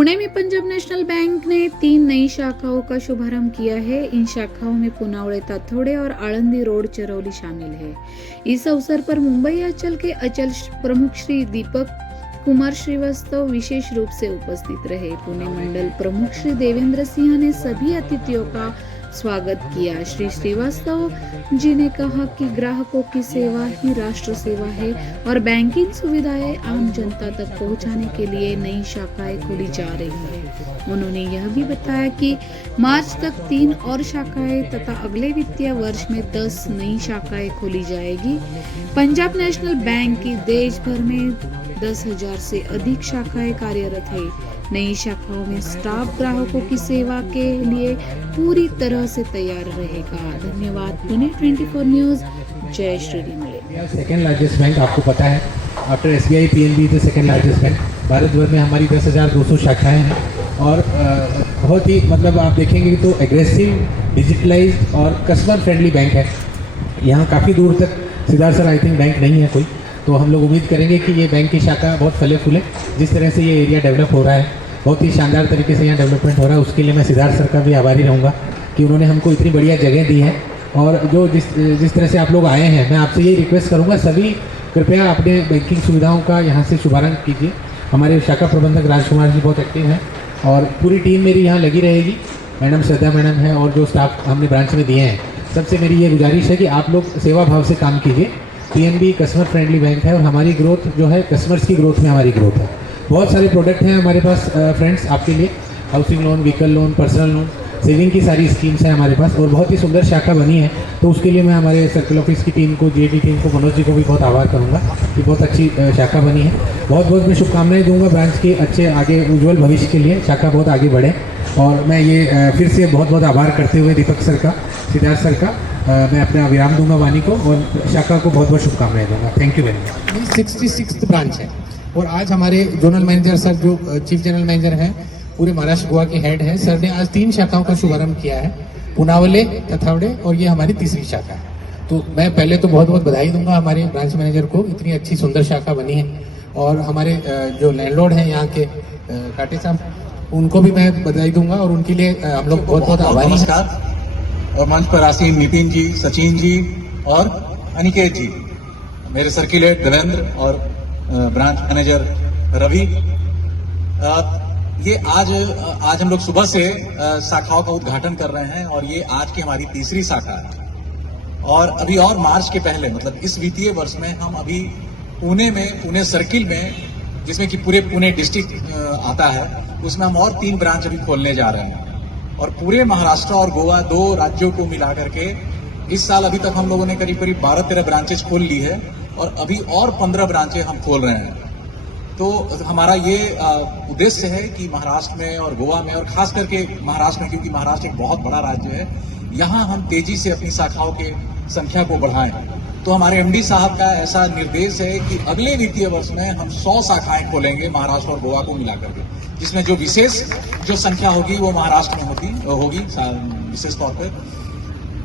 पुणे में Punjab national bank ने 3 नई शाखाओं का शुभारंभ किया है। इन शाखाओं में पुनावड़े, ताथोड़े और आळंदी रोड, चरौली शामिल है। इस अवसर पर मुंबई अंचल के अचल प्रमुख श्री दीपक कुमार श्रीवास्तव विशेष रूप से उपस्थित रहे। पुणे मंडल प्रमुख श्री देवेंद्र सिंह ने सभी अतिथियों का स्वागत किया। श्री श्रीवास्तव जी ने कहा कि ग्राहकों की सेवा ही राष्ट्र सेवा है और बैंकिंग सुविधाएं आम जनता तक पहुंचाने के लिए नई शाखाएं खोली जा रही है। उन्होंने यह भी बताया कि मार्च तक 3 और शाखाएं तथा अगले वित्तीय वर्ष में 10 नई शाखाएं खोली जाएगी। पंजाब नेशनल बैंक की देश भर में 10,000 से अधिक शाखाएं कार्यरत है। नई शाखाओं में स्टाफ ग्राहकों की सेवा के लिए पूरी तरह से तैयार रहेगा। धन्यवाद। पुणे 24 न्यूज, जय Shri Ram. Second largest bank, आपको पता है, after SBI PNB the second largest bank. Bharat भर में हमारी 10,200 शाखाएं हैं और बहुत ही आप देखेंगे तो एग्रेसिव, डिजिटलाइज और कस्टमर फ्रेंडली बैंक है। यहाँ काफ़ी दूर तक Siddharth sir I think bank नहीं है कोई, तो हम लोग उम्मीद करेंगे कि ये बैंक की शाखा बहुत फले फूले। जिस तरह से ये एरिया डेवलप हो रहा है, बहुत ही शानदार तरीके से यहाँ डेवलपमेंट हो रहा है, उसके लिए मैं सिद्धार्थ सर का भी आभारी रहूँगा कि उन्होंने हमको इतनी बढ़िया जगह दी है। और जो जिस तरह से आप लोग आए हैं, मैं आपसे यही रिक्वेस्ट करूँगा, सभी कृपया अपने बैंकिंग सुविधाओं का यहाँ से शुभारंभ कीजिए। हमारे शाखा प्रबंधक राजकुमार जी बहुत एक्टिव हैं और पूरी टीम मेरी यहाँ लगी रहेगी। मैडम श्रद्धा मैडम है और जो स्टाफ हमने ब्रांच में दिए हैं, सबसे मेरी ये गुजारिश है कि आप लोग सेवा भाव से काम कीजिए। PNB कस्टमर फ्रेंडली बैंक है और हमारी ग्रोथ जो है कस्टमर्स की ग्रोथ में हमारी ग्रोथ है। बहुत सारे प्रोडक्ट हैं हमारे पास फ्रेंड्स आपके लिए, housing loan, vehicle loan, personal loan, saving की सारी स्कीम्स हैं हमारे पास और बहुत ही सुंदर शाखा बनी है। तो उसके लिए मैं हमारे सर्कल ऑफिस की टीम को, GAT टीम को, मनोज जी को भी बहुत आभार करूँगा कि बहुत अच्छी शाखा बनी है। बहुत बहुत मैं शुभकामनाएं दूंगा ब्रांच के अच्छे आगे उज्ज्वल भविष्य के लिए, शाखा बहुत आगे बढ़े। और मैं ये फिर से बहुत बहुत आभार करते हुए दीपक सर का, सिद्धार्थ सर का, मैं अपना विराम दूंगा वाणी को और शाखा को बहुत बहुत शुभकामनाएं दूंगा। Thank you very much. 66 branch है और आज हमारे जोनल मैनेजर सर, जो चीफ जनरल मैनेजर हैं, पूरे महाराष्ट्र गोवा के हेड है, सर ने आज 3 शाखाओं का शुभारंभ किया है, पुनावले, तथावड़े और ये हमारी तीसरी शाखा है। तो मैं पहले तो बहुत बहुत बधाई दूंगा हमारे ब्रांच मैनेजर को, इतनी अच्छी सुंदर शाखा बनी है। और हमारे जो लैंडलॉर्ड हैं यहाँ के काटे साहब, उनको भी मैं बधाई दूंगा और उनके लिए हम लोग बहुत बहुत आभारी हैं। और मंच पर आसीन नितिन जी, सचिन जी और अनिकेत जी, मेरे सर्किलेट देवेंद्र और ब्रांच मैनेजर रवि। ये आज हम लोग सुबह से शाखाओं का उद्घाटन कर रहे हैं और ये आज की हमारी तीसरी शाखा है। और अभी और मार्च के पहले इस वित्तीय वर्ष में हम अभी पुणे सर्किल में, जिसमें कि पूरे पुणे डिस्ट्रिक्ट आता है, उसमें हम और 3 ब्रांच अभी खोलने जा रहे हैं। और पूरे महाराष्ट्र और गोवा, 2 राज्यों को मिला करके इस साल अभी तक हम लोगों ने करीब 12-13 ब्रांचेज खोल ली है और अभी और 15 ब्रांचें हम खोल रहे हैं। तो हमारा ये उद्देश्य है कि महाराष्ट्र में और गोवा में, और खास करके महाराष्ट्र में, क्योंकि महाराष्ट्र एक बहुत बड़ा राज्य है, यहाँ हम तेजी से अपनी शाखाओं के संख्या को बढ़ाएं। तो हमारे MD साहब का ऐसा निर्देश है कि अगले वित्तीय वर्ष में हम 100 शाखाएं खोलेंगे महाराष्ट्र और गोवा को मिलाकर के, जिसमें जो विशेष संख्या होगी वो महाराष्ट्र में होगी विशेष तौर पर।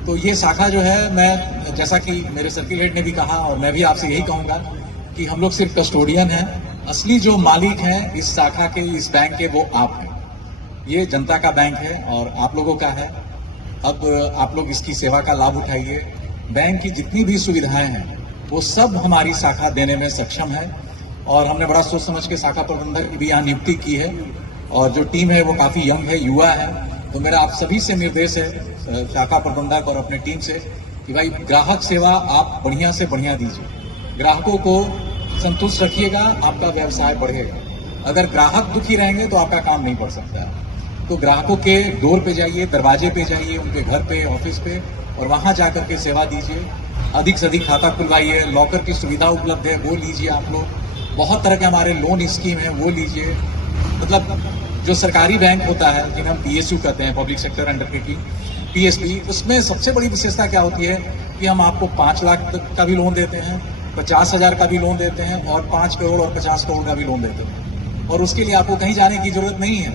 तो ये शाखा जो है, मैं जैसा कि मेरे सर्किल हेड ने भी कहा और मैं भी आपसे यही कहूंगा कि हम लोग सिर्फ कस्टोडियन हैं, असली जो मालिक हैं इस शाखा के, इस बैंक के, वो आप हैं। ये जनता का बैंक है और आप लोगों का है। अब आप लोग इसकी सेवा का लाभ उठाइए। बैंक की जितनी भी सुविधाएं हैं वो सब हमारी शाखा देने में सक्षम है और हमने बड़ा सोच समझ के शाखा प्रबंधक की भी यहाँ नियुक्ति की है और जो टीम है वो काफी यंग है, युवा है। तो मेरा आप सभी से निर्देश है, शाखा प्रबंधक और अपने टीम से, कि भाई ग्राहक सेवा आप बढ़िया से बढ़िया दीजिए, ग्राहकों को संतुष्ट रखिएगा, आपका व्यवसाय बढ़ेगा। अगर ग्राहक दुखी रहेंगे तो आपका काम नहीं बढ़ सकता है। तो ग्राहकों के डोर पे जाइए, दरवाजे पे जाइए, उनके घर पे, ऑफिस पे, और वहां जाकर के सेवा दीजिए। अधिक से अधिक खाता खुलवाइए, लॉकर की सुविधा उपलब्ध है वो लीजिए आप लोग। बहुत तरह के हमारे लोन स्कीम है वो लीजिए। जो सरकारी बैंक होता है, जिन्हें हम PSU कहते हैं, पब्लिक सेक्टर अंडरटेकिंग, PSP, उसमें सबसे बड़ी विशेषता क्या होती है कि हम आपको 5 लाख तक का भी लोन देते हैं, 50,000 का भी लोन देते हैं और 5 करोड़ और 50 करोड़ का भी लोन देते हैं। और उसके लिए आपको कहीं जाने की जरूरत नहीं है।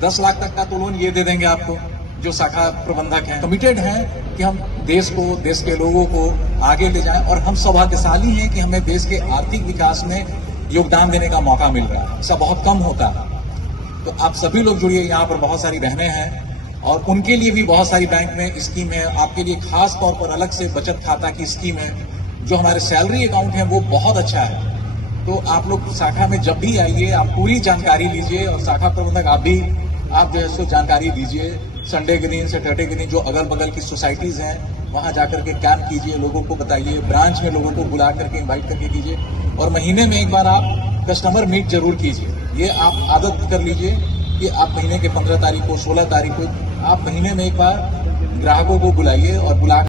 10 लाख तक का तो लोन ये दे देंगे आपको। जो शाखा प्रबंधक हैं कमिटेड हैं कि हम देश को, देश के लोगों को आगे ले जाएं और हम सौभाग्यशाली हैं कि हमें देश के आर्थिक विकास में योगदान देने का मौका मिल रहा है। ऐसा बहुत कम होता है। तो आप सभी लोग जुड़िए। यहाँ पर बहुत सारी बहनें हैं और उनके लिए भी बहुत सारी बैंक में स्कीम है। आपके लिए खास तौर पर अलग से बचत खाता की स्कीम है। जो हमारे सैलरी अकाउंट है वो बहुत अच्छा है। तो आप लोग शाखा में जब भी आइए, आप पूरी जानकारी लीजिए और शाखा प्रबंधक आप जो है उसको जानकारी दीजिए। संडे के दिन, सैटरडे के दिन जो अगल बगल की सोसाइटीज हैं वहां जाकर के कैंप कीजिए, लोगों को बताइए, ब्रांच में लोगों को बुला करके इनवाइट करके कीजिए और महीने में एक बार आप कस्टमर मीट जरूर कीजिए। ये आप आदत कर लीजिए कि आप महीने के 15 तारीख को, 16 तारीख को आप महीने में एक बार ग्राहकों को बुलाइए और बुला